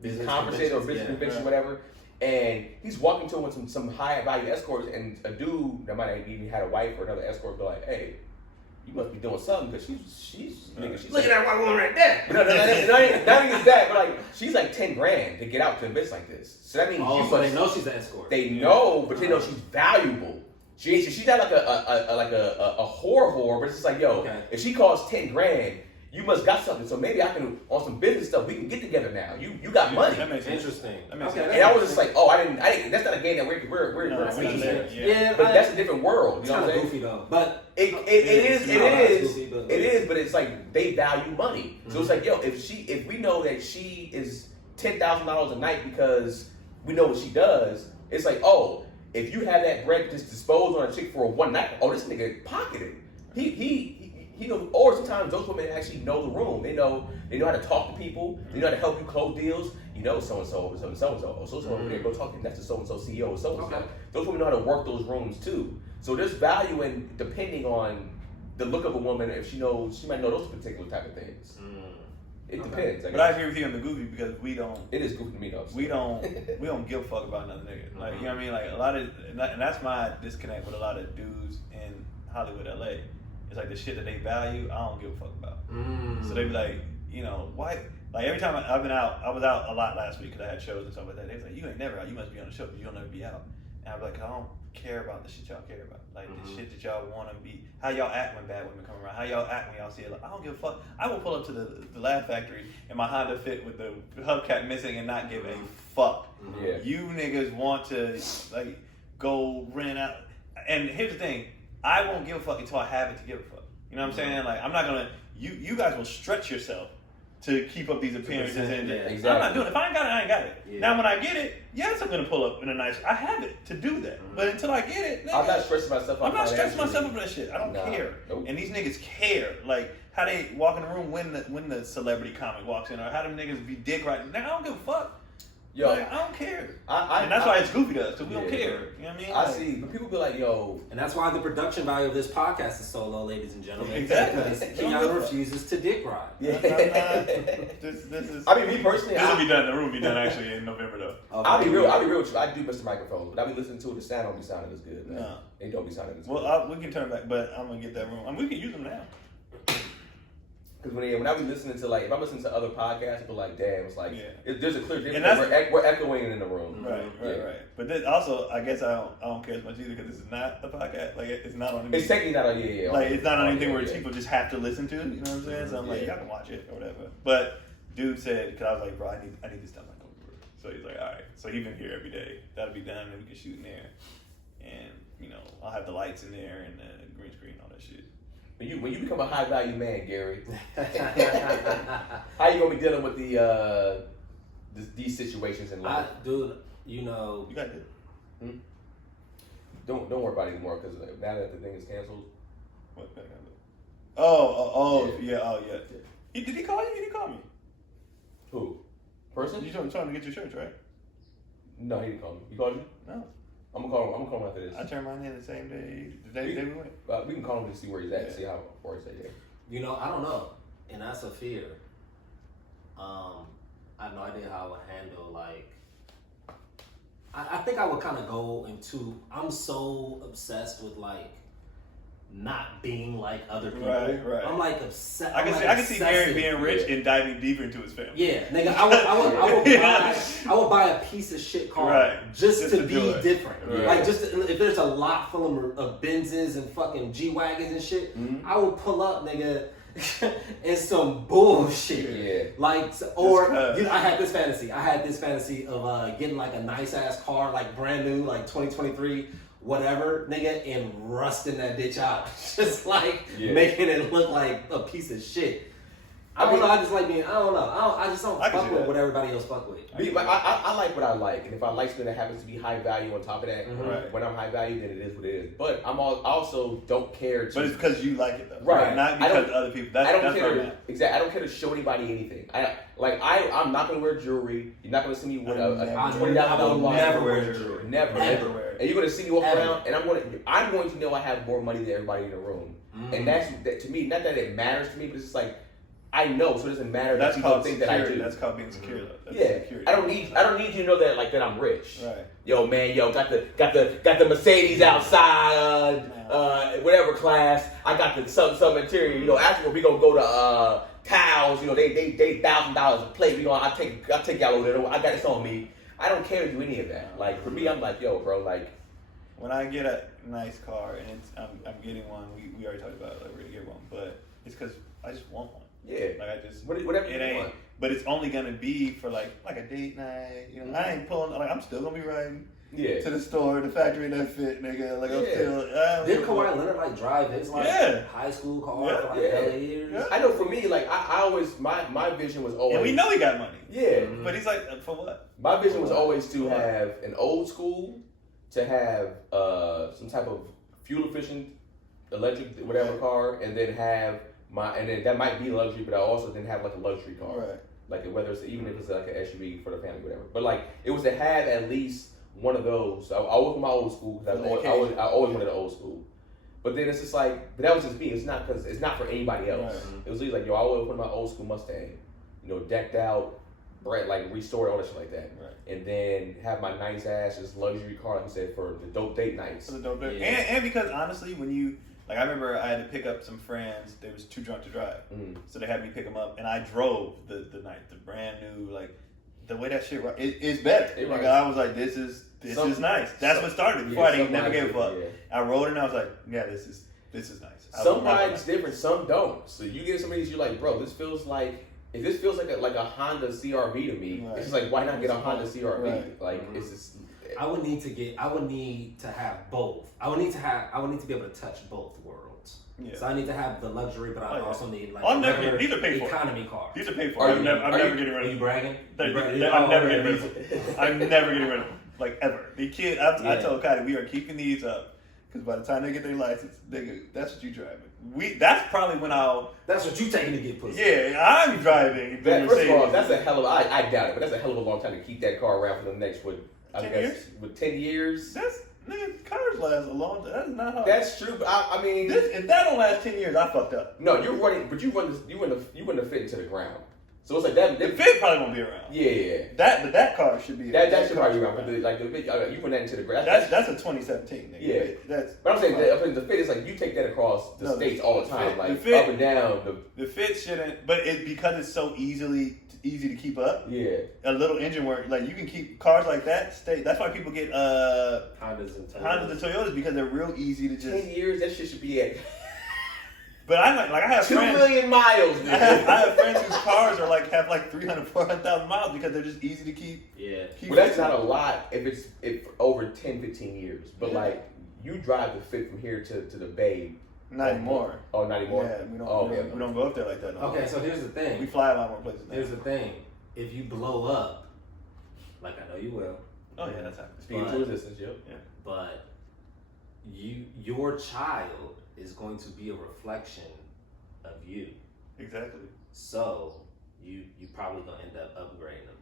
Business conferences or business yeah, conventions, whatever, and he's walking to with some high value escorts, and a dude that might have even had a wife or another escort be like, "Hey, you must be doing something because she's look at that white woman right there." But not even that, but like she's like $10,000 to get out to events like this. So that means so they know she's the escort. They know, but they know she's valuable. She's not like a whore, but it's just like, yo, if she costs $10,000, you must got something. So maybe I can, on some business stuff, we can get together now. You got money. That makes sense. Interesting. That makes And I was just like, oh, I didn't. That's not a game that we're playing here. Yeah, but that's a different world. It's You know what kind I'm of saying? goofy though. But it is. But it's like they value money. So it's like, yo, if we know that she is $10,000 a night because we know what she does, it's like, oh, if you have that bread just disposed on a chick for one night, oh, this nigga pocketed. He know, or sometimes those women actually know the room. They know how to talk to people. They know how to help you close deals. You know, so and so. Oh, so over there, go talk. That's the so and so CEO. So and so. Those women know how to work those rooms too. So there's value in depending on the look of a woman. If she might know those particular type of things. It depends. But I agree with you on the goofy because we don't. It is goofy to me though. We don't give a fuck about another nigga. Like, you know what I mean? Like a lot of, and that's my disconnect with a lot of dudes in Hollywood, LA. It's like the shit that they value, I don't give a fuck about. So they be like, you know, why? Like every time I've been out, I was out a lot last week because I had shows and stuff like that. They was like, you ain't never out. You must be on the show because you'll never be out. And I'm like, I don't care about the shit y'all care about. Like the shit that y'all want to be. How y'all act when bad women come around. How y'all act when y'all see it. Like, I don't give a fuck. I will pull up to the Laugh Factory in my Honda Fit with the hubcap missing and not give a fuck. Yeah. You niggas want to like go rent out. And here's the thing. I won't give a fuck until I have it to give a fuck. You know what I'm saying? Like, I'm not gonna. You guys will stretch yourself to keep up these appearances, and exactly. I'm not doing it. If I ain't got it, I ain't got it. Yeah. Now, when I get it, yes, I'm gonna pull up in a nice. I have it to do that, but until I get it, nigga, I'm not stressing myself. I'm not stressing myself over that shit. I don't care. Nope. And these niggas care. Like how they walk in the room when the celebrity comic walks in, or how them niggas be dick riding. I don't give a fuck. Yo, like, I don't care. And that's why it's goofy to us, because we don't care. You know what I mean? I see, but people be like, yo. And that's why the production value of this podcast is so low, ladies and gentlemen. Exactly. Because Keanu refuses to dick ride. Yeah. This is. I mean, me personally, this will be done. The room will be done actually in November though. Okay. I'll be real with you. I do miss the microphone, but I be listening to it. The sound don't be sounding as good. Man. No. It don't be sounding as good. Well, we can turn it back, but I'm gonna get that room. I mean, we can use them now. Because when I be listening to if I'm listening to other podcasts, people like, damn, it's like there's a clear difference. We're echoing in the room. Right. But then also, I guess I don't care as much either because this is not a podcast. Like it's not on. It's technically not on. Like it's not on anything where people just have to listen to. You know what I'm saying? So I'm like, y'all can watch it or whatever. But dude said, because I was like, bro, I need this stuff like over. So he's like, all right. So he's been here every day. That'll be done, and we can shoot in there, and you know, I'll have the lights in there and the green screen, all that shit. When you become a high value man, Gary, how you gonna be dealing with these situations in life? Dude, you know, you got it. Don't worry about it anymore because now that the thing is canceled. What? Yeah. Did he call you? Did he call me? Who? Person? You trying to get your shirts, right? No, he didn't call me. He called you? No. I'm gonna call him after this. I turned mine in the same day. The day we went. We can call him to see where he's at, see how far he's at. Yeah. You know, I don't know, and that's a fear. I have no idea how I would handle like. I think I would kind of go into. I'm so obsessed with like not being like other people. Right. I'm like obsessed. I can see Gary being rich and diving deeper into his family. Yeah, nigga, I would buy a piece of shit car just to be different. Right. Like if there's a lot full of Benzes and fucking G-Wagons and shit, I would pull up, nigga, and some bullshit. Yeah. Like, or you know, I had this fantasy of getting like a nice ass car, like brand new, like 2023. Whatever, nigga, and rusting that bitch out. Just like making it look like a piece of shit. I don't know, I just like being, I don't know. I just don't fuck with what everybody else fuck with. I like what I like, and if I like something that happens to be high value on top of that, when I'm high value, then it is what it is. But I also don't care to... But it's because you like it, though. Right. Not because other people... That's I don't care to show anybody anything. I'm not going to wear jewelry. You're not going to see me with a $20 watch. Never wear jewelry. Never wear it. And you're going to see me walk around, and I'm going to know I have more money than everybody in the room. and that's that, to me. Not that it matters to me, but it's just like I know, so it doesn't matter. That's that people called think security. that I do. That's called being secure. That's Yeah, security. I don't need you to know that like that I'm rich. Right. Yo, man, got the Mercedes outside, whatever class. I got the some interior. You know, after we gonna go to Towels. You know, they $1,000 a plate. I'll take y'all over there. I got this on me. I don't care to do any of that. Like for me, I'm like, yo, bro, like. When I get a nice car and it's, I'm getting one, we already talked about it, like we're gonna get one, but it's because I just want one. Yeah. Like I just whatever it you ain't. want. But it's only gonna be for like a date night. You know, I ain't pulling. Like I'm still gonna be riding Yeah. to the store, the factory that fit, nigga. Like I'm still. Did Kawhi Leonard like drive his like high school car for like LA years? Yeah. I know for me, like I always my vision was always. And we know he got money. Yeah. But he's like, for what? My vision was always to have an old school, to have some type of fuel efficient electric whatever car, and then have and then that might be luxury, but I also didn't have like a luxury car. Right. Like whether it's even if it's like an SUV for the family, whatever. But like it was to have at least one of those. I was with my old school because I always wanted an old school. But then it's just like, but that was just me. It's not because it's not for anybody else. Right. It was like, yo, I always wanted my old school Mustang, you know, decked out, like restored, all that shit like that. Right. And then have my nice ass just luxury car, like you said, for the dope date nights. For the dope date. Yeah. And because honestly, when you like, I remember I had to pick up some friends. They was too drunk to drive, so they had me pick them up, and I drove the night, the brand new, like the way that shit it's better. Like, I was like, this is nice. That's what started. Before I didn't never gave a fuck. I rode it and I was like, yeah, this is nice. Some rides different, some don't. So you get some of these, you're like, bro, this feels like a Honda CRV to me. Right. It's just like, why not get a Honda CRV? Right. Like it's just. I would need to have both. I would need to be able to touch both worlds. Yeah. So I need to have the luxury, but I also need like these are paid for. Economy car. These are paid for. I'm never getting rid of them. Are you bragging? I'm never getting rid of them. I'm never getting rid of them. Like ever. The kid, I told Kylie, we are keeping these up because by the time they get their license, that's what you driving. That's probably when That's what you taking to get pussy. Yeah, I'm driving. First of all, that's a hell of. I doubt it, but that's a hell of a long time to keep that car around for the next 10 years? With 10 years. That's nigga, cars last a long time. That's not hard. That's true, but I mean, if that don't last 10 years, I fucked up. No, you're running, but you wouldn't have fit into the ground. So it's like that. The fit probably won't be around. Yeah. But that car should be. That should probably be around. But like the fit, you put that into the ground. That's a 2017. Nigga. Yeah. But I'm saying the fit is like you take that across the states all the time, like fit, up and down. The fit shouldn't, but because it's so easy to keep up. Yeah. A little engine work, like you can keep cars like that. That's why people get Hondas and Toyotas because they're real easy to just. 10 years, that shit should be at. But I have 2 friends, million miles. I have friends whose cars are like have like 300,000, 400,000 miles because they're just easy to keep. Yeah. Well, that's not a lot if over 10, 15 years. But like you drive the fit from here to the Bay. Not anymore. Oh, not anymore. Yeah, we don't go up there like that. No. Okay, so here's the thing. We fly a lot more places now. Here's the thing. If you blow up, like I know you will. Oh yeah, that's happening. Speed to resistance, yep. Yeah. But your child is going to be a reflection of you. Exactly. So you probably gonna end up upgrading them.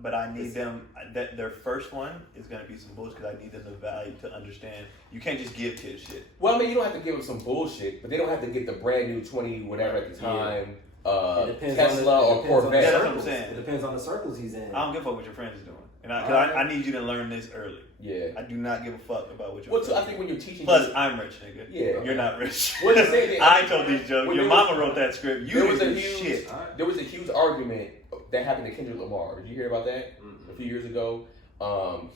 But I need them. That their first one is gonna be some bullshit because I need them the value to understand. You can't just give kids shit. Well, I mean, you don't have to give them some bullshit, but they don't have to get the brand new 20 whatever at the time. Tesla or Corvette. That's what I'm saying. It depends on the circles he's in. I don't give a fuck what your friends are doing, and I need you to learn this early. Yeah. I do not give a fuck about what your. Well, I think when you're teaching. Plus, I'm rich, nigga. Yeah. You're not rich. Well, the same thing. I told these jokes. Your mama wrote that script. You didn't do shit. There was a huge argument that happened to Kendrick Lamar. Did you hear about that? A few years ago?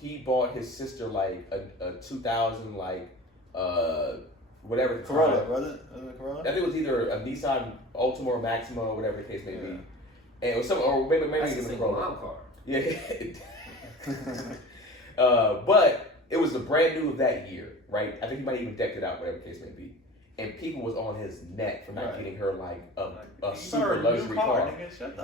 He bought his sister like a 2000 whatever. Corolla, brother. Corolla. I think it was either a Nissan Altima or Maxima or whatever the case may be. And it was or maybe it was a Corolla car. Yeah. But it was the brand new of that year, right? I think he might even decked it out, whatever the case may be. And people was on his neck for not getting her like a super luxury car.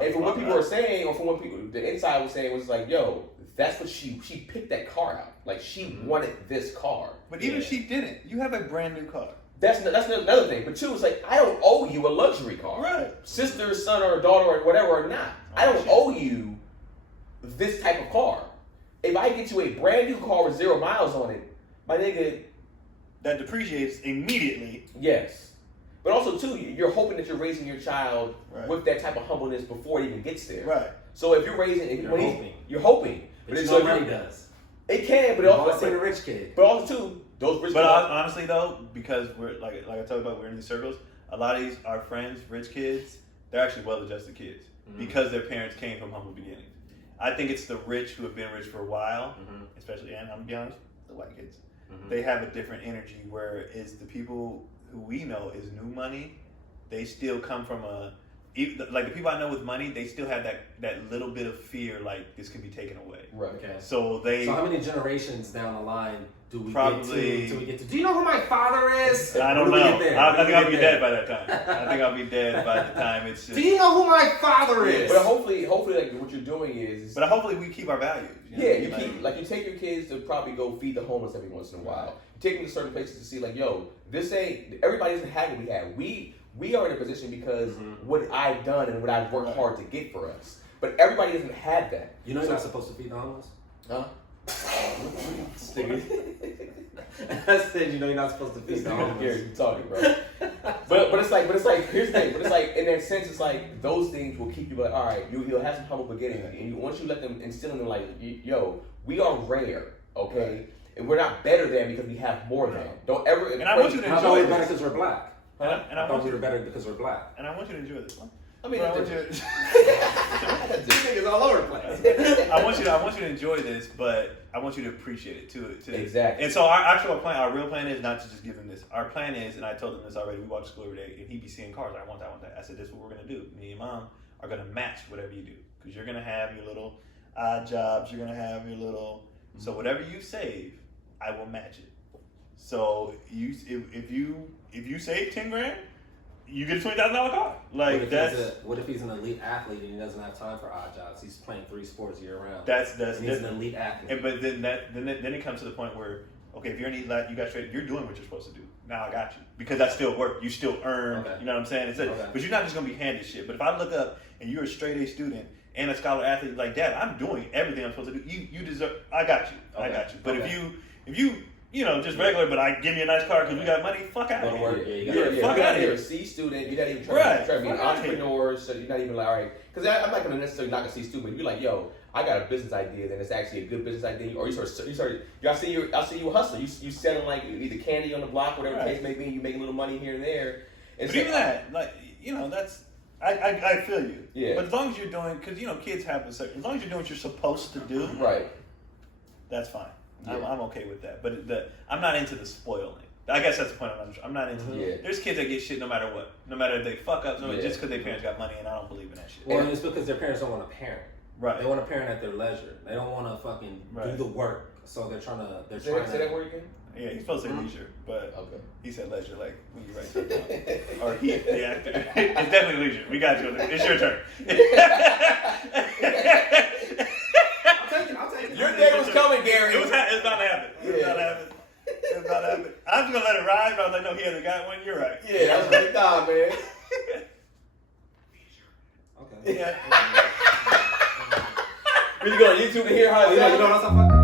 And from what people were saying, or from what people the inside was saying, was like, yo, that's what she picked that car out. Like she wanted this car. But even she didn't. You have a brand new car. That's another thing. But two, it's like I don't owe you a luxury car. Right. Sister, son, or daughter, or whatever, or not. I don't owe you this type of car. If I get you a brand new car with 0 miles on it, my nigga. That depreciates immediately. Yes. But also too, you're hoping that you're raising your child with that type of humbleness before it even gets there. Right. So if you're raising, you're hoping. But it's what money does. It can, but also the rich kid. But also too, those rich. But honestly though, because we're like I talked about, we're in these circles. A lot of our friends, rich kids, they're actually well-adjusted kids because their parents came from humble beginnings. I think it's the rich who have been rich for a while, especially, and I'm gonna be honest, the white kids. They have a different energy. Whereas the people who we know is new money, they still come from like the people I know with money, they still have that little bit of fear, like this can be taken away. Right. Okay. So how many generations down the line do we probably get to? Do you know who my father is? I don't know. I think I'll be dead by that time. I think I'll be dead by the time it's just. Do you know who my father is? But hopefully, like what you're doing is. But hopefully, we keep our values. You keep you take your kids to probably go feed the homeless every once in a while. You take them to certain places to see like, yo, this ain't everybody doesn't have what we have. We are in a position because what I've done and what I've worked hard to get for us. But everybody doesn't have that. You know you're not supposed to feed the homeless? Huh? I said, you know you're not supposed to feed the homeless. You're talking, bro. but it's like here's the thing. But it's like in that sense, it's like those things will keep you like, all right, you'll have some humble beginnings, and once you let them instill in them, like, yo, we are rare, okay, and we're not better than because we have more than. Don't ever. And I want you to enjoy. I thought we were better because we're black. And I thought we were better because we're black. And I want you to enjoy this one. I mean, I want you. This nigga's all over the place. I want you to enjoy this, but I want you to appreciate it too. Exactly. And so our real plan is not to just give him this. Our plan is, and I told him this already. We walk to school every day, and he'd be seeing cars. I want that. I said, this is what we're gonna do. Me and mom are gonna match whatever you do, because you're gonna have your little odd jobs. You're gonna have your little. So whatever you save, I will match it. So if you save 10 grand. You get a $20,000 car. Like what if he's an elite athlete and he doesn't have time for odd jobs? He's playing 3 sports year round. That's he's an elite athlete. But then it comes to the point where, okay, if you're an elite athlete, you got straight. You're doing what you're supposed to do. Now I got you because I still work. You still earn. Okay. You know what I'm saying? But you're not just gonna be handed shit. But if I look up and you're a straight A student and a scholar athlete, like Dad, I'm doing everything I'm supposed to do. You deserve. I got you. Okay. I got you. But if you just regular, but I give you a nice car because we got money. Fuck out of here. Fuck out of here. You're a C student. You're not even trying to be an entrepreneur. So you're not even like, all right. Because I'm not going to necessarily knock a C student. But you're like, yo, I got a business idea. Then it's actually a good business idea. Or I see you a hustler. You selling like either candy on the block, whatever the case may be. You make a little money here and there. And but even that, like that's. I feel you. Yeah. But as long as you're doing, because kids have a certain. As long as you're doing what you're supposed to do. Right. That's fine. Yeah. I'm okay with that, but I'm not into the spoiling. I guess that's the point I'm not into. There's kids that get shit no matter what, no matter if they fuck up, just because their parents got money, and I don't believe in that shit. Well, it's because their parents don't want to parent. Right. They want to parent at their leisure. They don't want to fucking do the work. So they're trying to. Say that word again. Yeah, he's supposed to say leisure, but he said leisure, like when you write something down. Or he, the actor. It's definitely leisure. We got you. It's your turn. I'll take it. Your day was coming, Gary. It's about to happen. It's about to happen. I'm just gonna let it ride, but I was like, no, he hasn't got one. You're right. Yeah, that's right. Nah, man. Okay. Yeah. When you go on YouTube and hear how you know what else I fucked up?